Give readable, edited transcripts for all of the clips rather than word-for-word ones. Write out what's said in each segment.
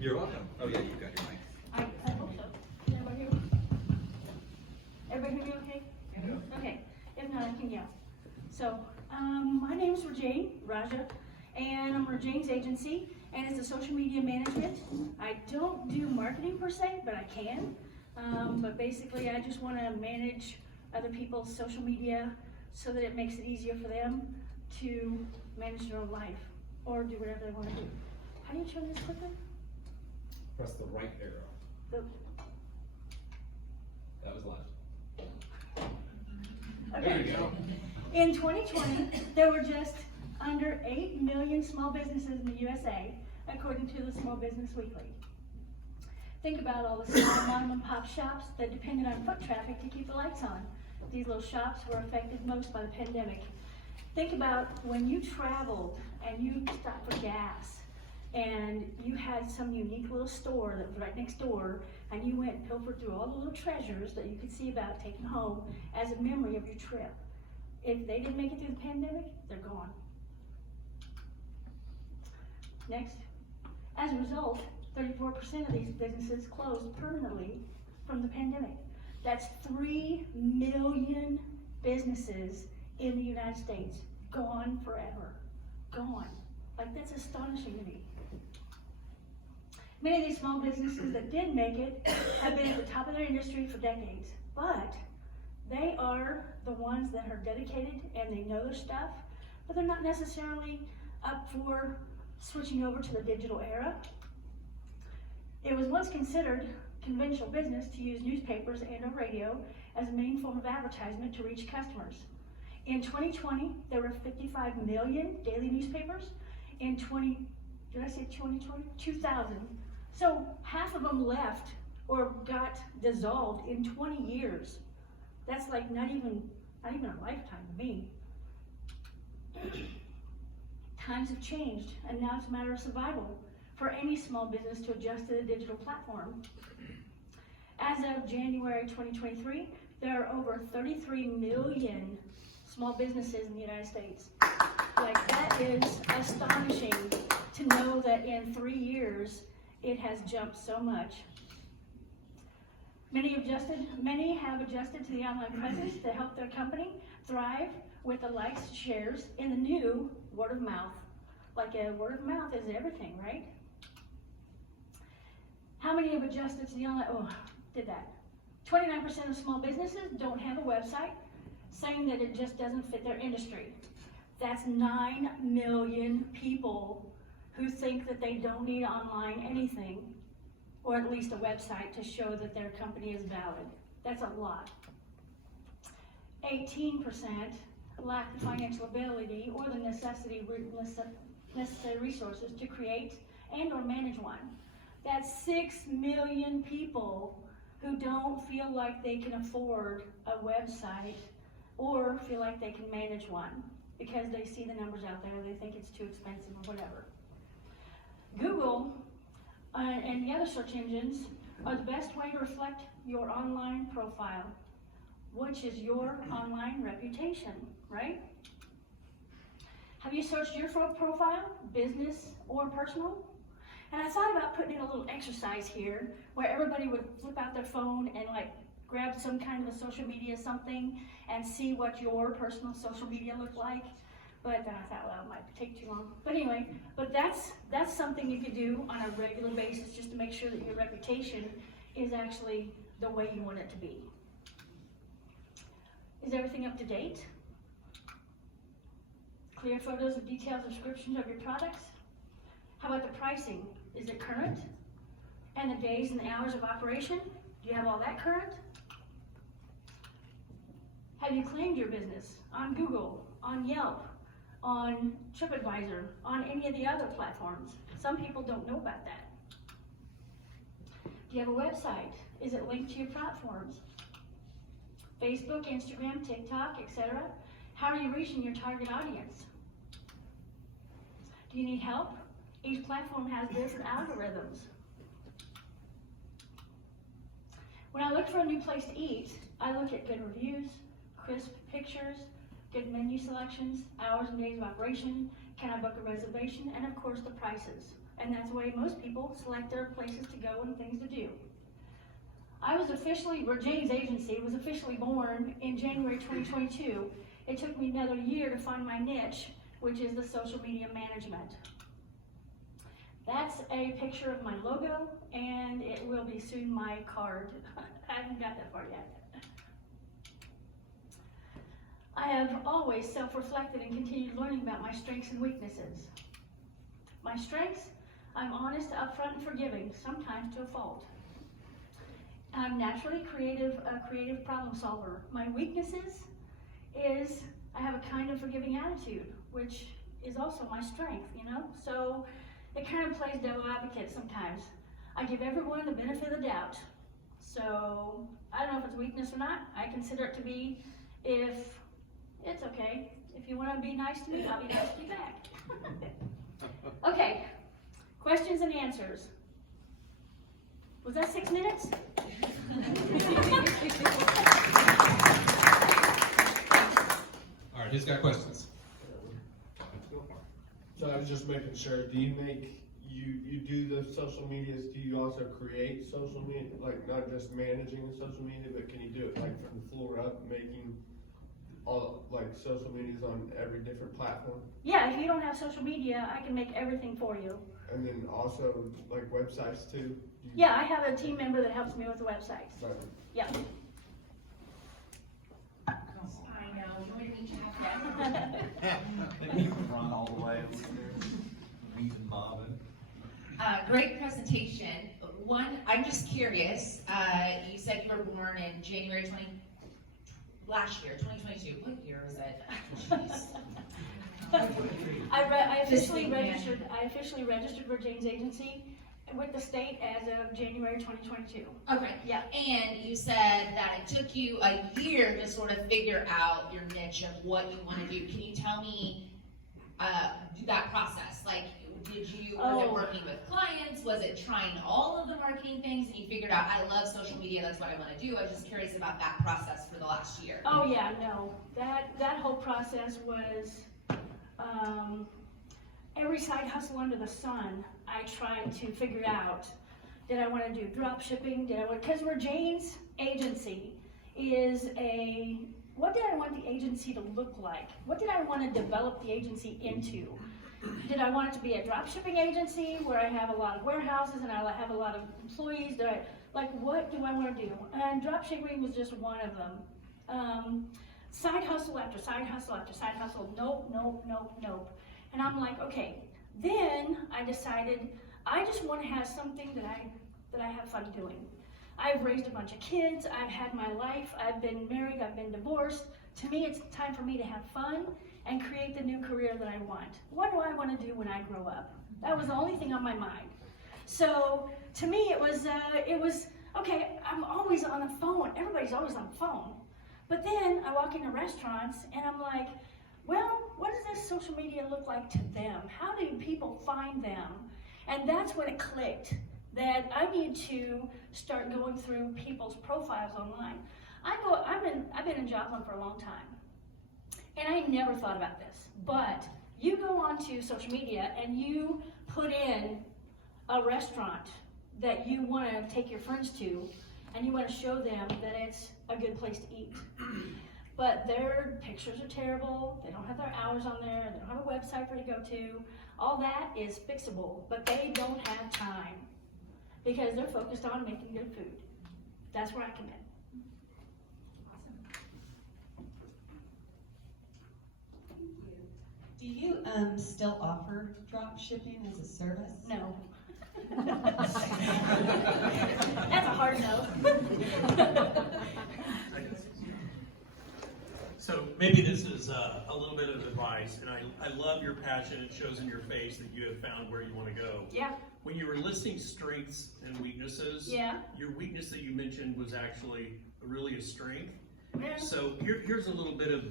You're welcome. Oh yeah, you've got your mic. I hope so. Everybody hear me? Everybody hear me okay? Yeah. Okay, if not, I can yell. So, my name is Raja, and I'm Rajanes Agency, and it's a social media management. I don't do marketing per se, but I can. But basically, I just want to manage other people's social media so that it makes it easier for them to manage their own life or do whatever they want to do. How do you turn this clicker? Press the right arrow. The, That was left. okay. There you go. In 2020, there were just under 8 million small businesses in the USA, according to the Small Business Weekly. Think about all the small mom and pop shops that depended on foot traffic to keep the lights on. These little shops were affected most by the pandemic. Think about when you traveled and you stopped for gas and you had some unique little store that was right next door, and you went and pilfered through all the little treasures that you could see about taking home as a memory of your trip. If they didn't make it through the pandemic, they're gone. Next. As a result, 34% of these businesses closed permanently from the pandemic. That's 3 million businesses in the United States gone forever. Gone. Like, that's astonishing to me. Many of these small businesses that did make it have been at the top of their industry for decades, but they are the ones that are dedicated and they know their stuff, but they're not necessarily up for switching over to the digital era. It was once considered conventional business to use newspapers and or radio as a main form of advertisement to reach customers. In 2020, there were 55 million daily newspapers. In 2000. So half of them left or got dissolved in 20 years. That's like not even a lifetime to me. Times have changed, and now it's a matter of survival for any small business to adjust to the digital platform. As of January 2023, there are over 33 million small businesses in the United States. Like, that is astonishing to know that in 3 years, it has jumped so much. Many have adjusted to the online presence to help their company thrive with the likes, shares, in the new word of mouth. Like, a word of mouth is everything, right? How many have adjusted to the online? Oh, did that. 29% of small businesses don't have a website, saying that it just doesn't fit their industry. That's 9 million people who think that they don't need online anything, or at least a website to show that their company is valid. That's a lot. 18% lack the financial ability or the necessary resources to create and or manage one. That's 6 million people who don't feel like they can afford a website or feel like they can manage one because they see the numbers out there, they think it's too expensive or whatever. Google and the other search engines are the best way to reflect your online profile, which is your online reputation, right? Have you searched your profile, business or personal? And I thought about putting in a little exercise here where everybody would flip out their phone and like grab some kind of a social media something and see what your personal social media looked like. But then I thought, well, it might take too long. But anyway, that's something you could do on a regular basis just to make sure that your reputation is actually the way you want it to be. Is everything up to date? Clear photos of detailed descriptions of your products? How about the pricing? Is it current? And the days and the hours of operation? Do you have all that current? Have you claimed your business on Google, on Yelp, on TripAdvisor, on any of the other platforms? Some people don't know about that. Do you have a website? Is it linked to your platforms? Facebook, Instagram, TikTok, etc. How are you reaching your target audience? Do you need help? Each platform has different algorithms. When I look for a new place to eat, I look at good reviews, crisp pictures, good menu selections, hours and days of operation, can I book a reservation, and of course the prices. And that's the way most people select their places to go and things to do. Rajanes Agency was officially born in January 2022. It took me another year to find my niche, which is the social media management. That's a picture of my logo, and it will be soon my card. I haven't got that far yet. I have always self-reflected and continued learning about my strengths and weaknesses. My strengths, I'm honest, upfront, and forgiving, sometimes to a fault. I'm naturally a creative problem solver. My weaknesses is I have a kind of forgiving attitude, which is also my strength, you know? So it kind of plays devil advocate sometimes. I give everyone the benefit of the doubt. So I don't know if it's a weakness or not. I consider it to be, if it's okay. If you want to be nice to me, I'll be nice to you back. Okay, questions and answers. Was that 6 minutes? All right, who's got questions? So I was just making sure, do you do the social medias, do you also create social media, like not just managing the social media, but can you do it like from the floor up, making all like social medias on every different platform? Yeah, if you don't have social media, I can make everything for you. And then also like websites too? Yeah, I have a team member that helps me with the websites. Right. Yeah. I know, you want me to meet you halfway? Maybe you can run all the way upstairs, weaving and bobbing. Great presentation. I'm just curious, you said you were born in January last year, 2022. What year is it? Jeez. I officially registered Rajanes Agency with the state as of January 2022. Okay. Yeah. And you said that it took you a year to sort of figure out your niche of what you want to do. Can you tell me that process? Like, was it working with clients? Was it trying all of the marketing things and you figured out, I love social media, that's what I want to do? I was just curious about that process for the last year. Oh yeah, no. That whole process was every side hustle under the sun. I tried to figure out, did I want to do drop shipping? Because Rajanes Agency is what did I want the agency to look like? What did I want to develop the agency into? Did I want it to be a drop shipping agency where I have a lot of warehouses and I have a lot of employees? What do I want to do? And drop shipping was just one of them. Side hustle after side hustle after side hustle, nope, nope, nope, nope. And I'm like, okay. Then I decided I just want to have something that I have fun doing. I've raised a bunch of kids, I've had my life, I've been married, I've been divorced. To me, it's time for me to have fun and create the new career that I want. What do I want to do when I grow up? That was the only thing on my mind. So to me, it was okay, I'm always on the phone. Everybody's always on the phone. But then I walk into restaurants and I'm like, well, what does this social media look like to them? How do people find them? And that's when it clicked that I need to start going through people's profiles online. I've been in Joplin for a long time, and I never thought about this. But you go onto social media and you put in a restaurant that you want to take your friends to, and you want to show them that it's a good place to eat. But their pictures are terrible, they don't have their hours on there, they don't have a website for you to go to. All that is fixable, but they don't have time because they're focused on making good food. That's where I come in. Do you still offer drop shipping as a service? No. That's a hard no. So maybe this is a little bit of advice, and I love your passion. It shows in your face that you have found where you want to go. Yeah. When you were listing strengths and weaknesses, Yeah. your weakness that you mentioned was actually really a strength. Yeah. So here's a little bit of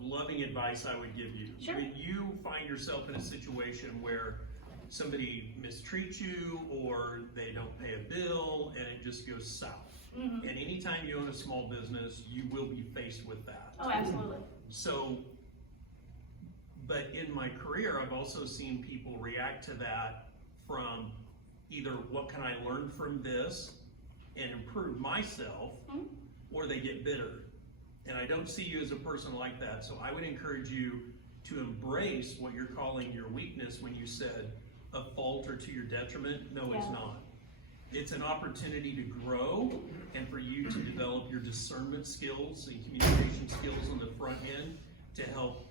loving advice I would give you. Sure. When you find yourself in a situation where somebody mistreats you or they don't pay a bill and it just goes south. Mm-hmm. And anytime you own a small business, you will be faced with that. Oh, absolutely. So But in my career, I've also seen people react to that from either what can I learn from this and improve myself, or they get bitter. And I don't see you as a person like that. So I would encourage you to embrace what you're calling your weakness when you said a fault or to your detriment. No, it's not. It's an opportunity to grow and for you to develop your discernment skills and communication skills on the front end to help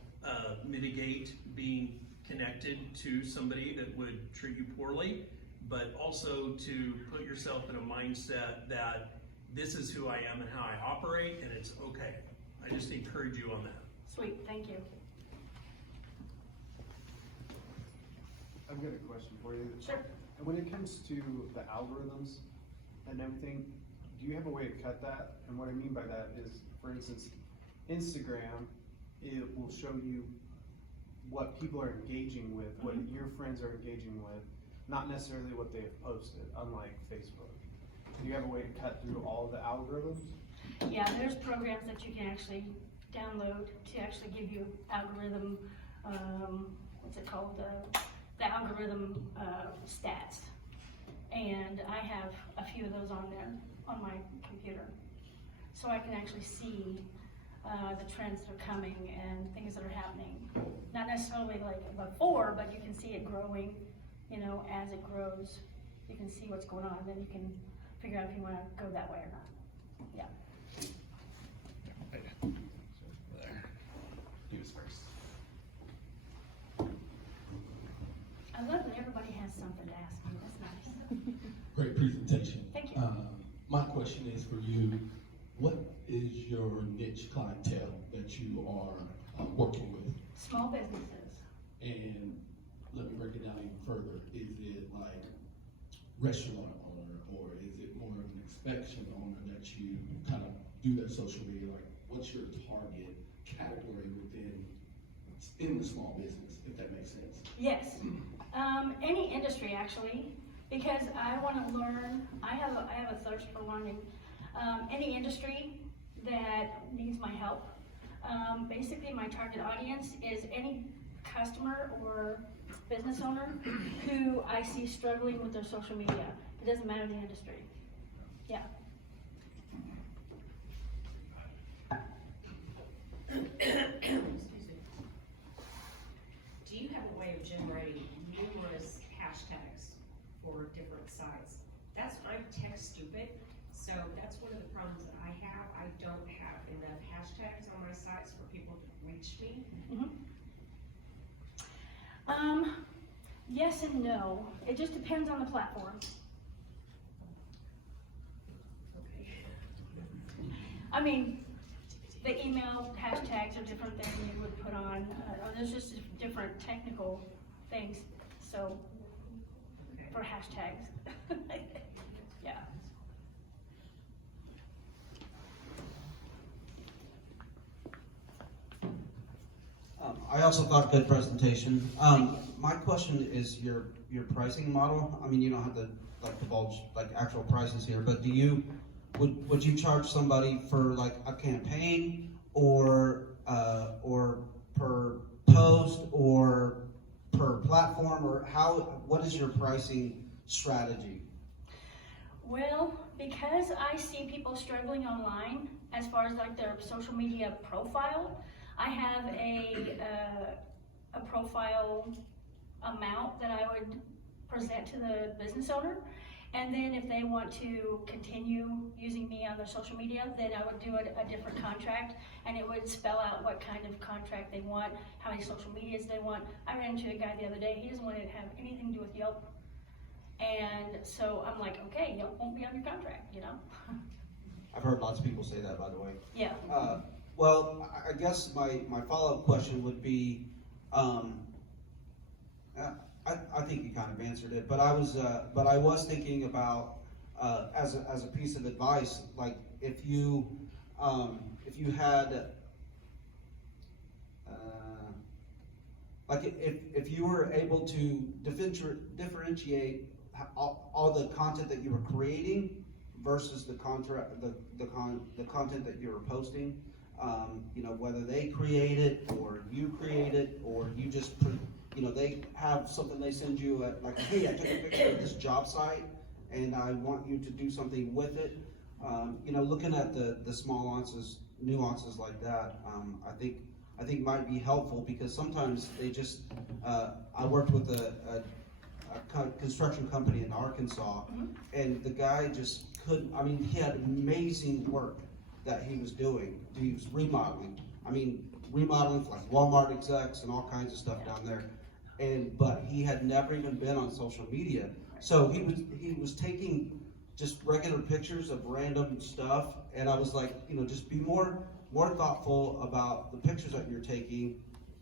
mitigate being connected to somebody that would treat you poorly, but also to put yourself in a mindset that this is who I am and how I operate, and it's okay. I just encourage you on that. Sweet, thank you. I've got a question for you. Sure. When it comes to the algorithms and everything, do you have a way to cut that? And what I mean by that is, for instance, Instagram, it will show you what people are engaging with, what your friends are engaging with, not necessarily what they have posted, unlike Facebook. Do you have a way to cut through all of the algorithms? Yeah, there's programs that you can actually download to actually give you algorithm, what's it called, the algorithm stats. And I have a few of those on there, on my computer. So I can actually see the trends that are coming and things that are happening. Not necessarily like before, but you can see it growing, you know, as it grows. You can see what's going on, and then you can figure out if you want to go that way or not. Yeah. There. He was first. I love that everybody has something to ask me. That's nice. Great presentation. Thank you. My question is for you, what is your niche clientele that you are working with? Small businesses. And let me break it down even further. Is it like restaurant owner, or is it more of an inspection owner that you kind of do their social media? Like, what's your target category in the small business, if that makes sense? Yes. Any industry actually, because I want to learn. I have a thirst for learning. Any industry that needs my help. Basically, my target audience is any customer or business owner who I see struggling with their social media. It doesn't matter the industry. Yeah. Excuse me. Do you have a way of generating numerous hashtags for different sites? I'm tech stupid, so that's one of the problems that I have. I don't have enough hashtags on my sites for people to reach me. Yes and no. It just depends on the platform. Okay. I mean, the email hashtags are different than you would put on. There's just different technical things. So, for hashtags. Yeah. I also thought good presentation. My question is your pricing model. I mean, you don't have to like divulge like actual prices here, but would you charge somebody for like a campaign or per post or per platform, or what is your pricing strategy? Well, because I see people struggling online as far as like their social media profile, I have a profile amount that I would present to the business owner. And then if they want to continue using me on their social media, then I would do a different contract, and it would spell out what kind of contract they want, how many social medias they want. I ran into a guy the other day, he doesn't want to have anything to do with Yelp. And so I'm like, okay, Yelp won't be on your contract, you know? I've heard lots of people say that, by the way. Yeah. Well, I guess my follow-up question would be, I think you kind of answered it, but I was thinking about as a piece of advice, like if you had like if you were able to differentiate all the content that you were creating versus the content that you were posting, You know, whether they create it, or you create it, or you just put, you know, they have something they send you, like, hey, I took a picture of this job site, and I want you to do something with it. You know, looking at the small nuances like that, I think might be helpful, because sometimes they just, I worked with a construction company in Arkansas, and the guy just couldn't, I mean, he had amazing work that he was doing. He was remodeling. I mean, remodeling for like Walmart execs and all kinds of stuff down there. But he had never even been on social media. So he was taking just regular pictures of random stuff, and I was like, you know, just be more thoughtful about the pictures that you're taking,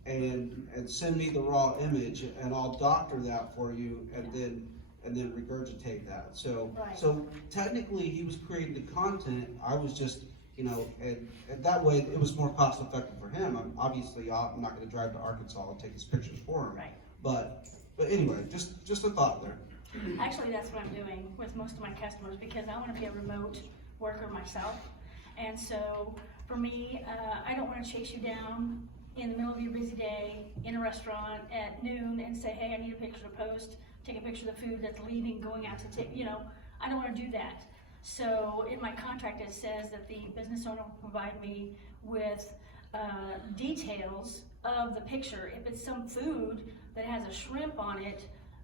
and send me the raw image, and I'll doctor that for you, and then regurgitate that. So so technically he was creating the content. I was just, you know, and that way it was more cost effective for him. Obviously I'm not going to drive to Arkansas and take his pictures for him. Right. But anyway, just a thought there. Actually, that's what I'm doing with most of my customers, because I want to be a remote worker myself. And so for me, I don't want to chase you down in the middle of your busy day in a restaurant at noon and say, hey, I need a picture to post, take a picture of the food that's leaving, going out to take, you know, I don't want to do that. So in my contract, it says that the business owner will provide me with details of the picture. If it's some food that has a shrimp on it,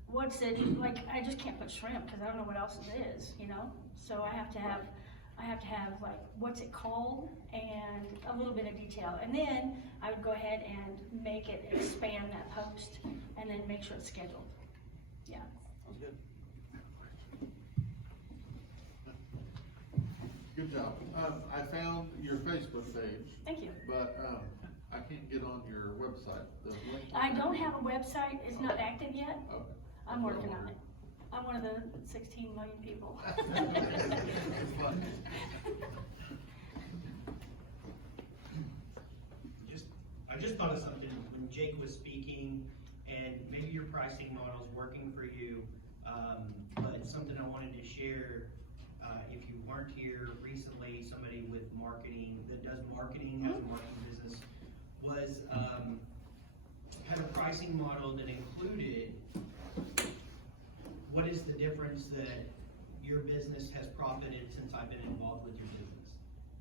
what's it, like, I just can't put shrimp because I don't know what else it is, you know? So I have to have like, what's it called, and a little bit of detail. And then I would go ahead and make it expand that post, and then make sure it's scheduled. Yeah. Sounds good. Good job. I found your Facebook page, Thank you. but I can't get on your website. The link. I don't have a website. It's not active yet. Okay. I'm working on it. I'm one of the 16 million people. I just thought of something when Jake was speaking, and maybe your pricing model is working for you, but something I wanted to share, if you weren't here recently, somebody with marketing, that does marketing, has a marketing business, was, had a pricing model that included what is the difference that your business has profited since I've been involved with your business.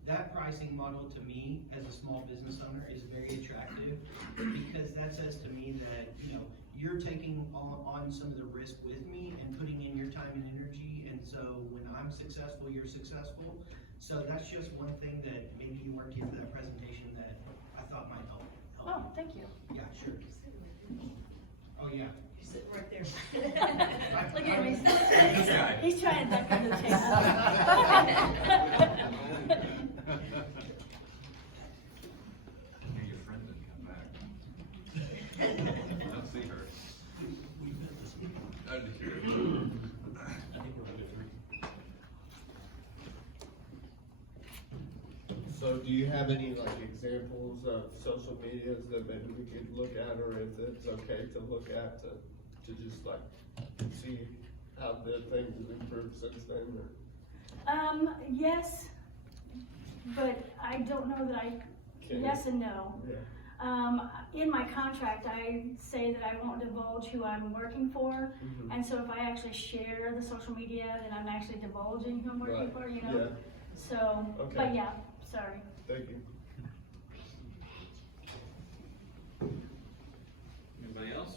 That pricing model, to me, as a small business owner, is very attractive, because that says to me that, you know, you're taking on some of the risk with me and putting in your time and energy, and so when I'm successful, you're successful. So that's just one thing that maybe you weren't here for that presentation that I thought might help. Oh, thank you. Yeah, sure. Oh, yeah. You're sitting right there. Look at him. He's trying to duck under the table. Your friend didn't come back. I don't see her. I didn't hear her. I think we're ready for. So do you have any like examples of social medias that maybe we could look at, or if it's okay to look at to just like see how the things have improved since then? Or? Yes, but I don't know that yes and no. Yeah. In my contract, I say that I won't divulge who I'm working for, and so if I actually share the social media, then I'm actually divulging who I'm working for, you know? Yeah. So, Okay. but yeah, sorry. Thank you. Anybody else?